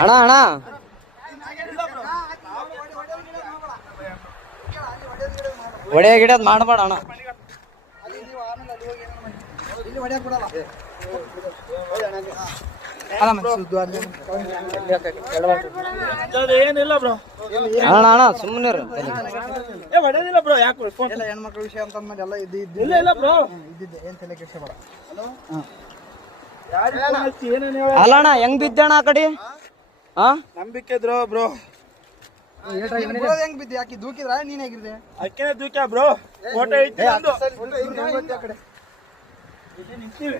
ಅಣ್ಣ ಅಣ್ಣ ಹೊಡೆ ಗಿಡದ್ ಮಾಡಬೇಡ ಅಣ್ಣ. ಏನಿಲ್ಲ ಬ್ರೋ, ಅಣ್ಣ ಅಣ್ಣ ಸುಮ್ಮನೆ ಹೊಡೆದಿಲ್ಲ ಬ್ರೋ. ಯಾಕೆ ಹೆಣ್ಮಕ್ಳ ವಿಷಯ ಅಂತ ಎಲ್ಲ ಇಲ್ಲ ಇಲ್ಲ ಬ್ರೋ, ಇದ್ದಿದ್ದೆ ಏನ್ ತಲೆ ಕೆಡ್ಸಬೇಡ. ಏನೇನು ಅಲ್ಲ ಅಣ್ಣ ಹೆಂಗ್ ಬಿದ್ದಣ್ಣ ಆ ಕಡೆ? ಹಾ ನಂಬಿಕೆ ಇದ್ರು ಬ್ರೋ. ಹೆಂಗ್ ಬಿದ್ದಿ? ಯಾಕೆ ದೂಕಿದ್ರ ನೀನ್ ಹೇಗಿದ್ದೆ? ಅಕ್ಕೇನೆ ದೂಕ್ಯ ಬ್ರೋ. ಫೋಟೋ ಐತಿ ನಂದು. ಇಲ್ಲಿ ನಿಂತೀವಿ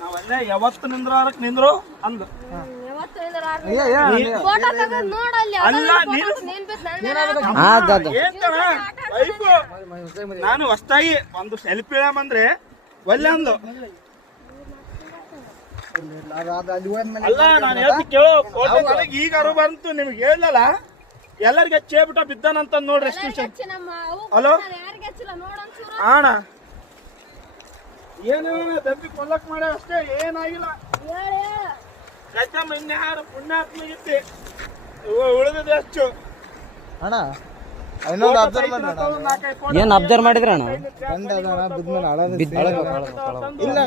ನಾವಲ್ಲೇ ಯಾವತ್ತು ನಿಂದ್ರಕ್ ನಿಂದ್ರು ಅಂದು. ಅಲ್ಲ ನಾನು ಹೊಸ್ತಾಗಿ ಒಂದು ಸೆಲ್ಫಿ ಇಡಮಂದ್ರೆ ಒಲ್ಲೆ ಅಂದು. ಅಲ್ಲ ನಾನು ಹೇಳ್ತಿ ಕೇಳೋ, ಫೋಟೋ ನನಗೆ ಈಗ ಅರು ಬಂತು, ನಿಮ್ಗೆ ಹೇಳಲ್ಲ ಎಲ್ಲರಿಗೆ ಹಚ್ಚೇಬಿಟ್ಟ ಬಿದ್ದಾನಂತ ನೋಡ್ರಿ. ಎಷ್ಟು ವಿಷಯ. ಹಲೋ ಅಣ್ಣ, ಏನು ದಬ್ಬಿ ಕೊಲ್ಲಕ್ ಮಾಡ ಅಷ್ಟೇ, ಏನಾಗಿಲ್ಲ. ಗಜಮ್ಮ ಇನ್ಯಾರು ಪುಣ್ಯಾತ್ಮ ಇದ್ದಿ ಉಳಿದಿದೆ ಹೆಚ್ಚು. ಅಣ್ಣ ಇನ್ನೊಂದು ಅಬ್ಸರ್ವ್ ಏನ್ ಅಬ್ಸರ್ವ್ ಮಾಡಿದ್ರಣ್ಣ? ಇಲ್ಲ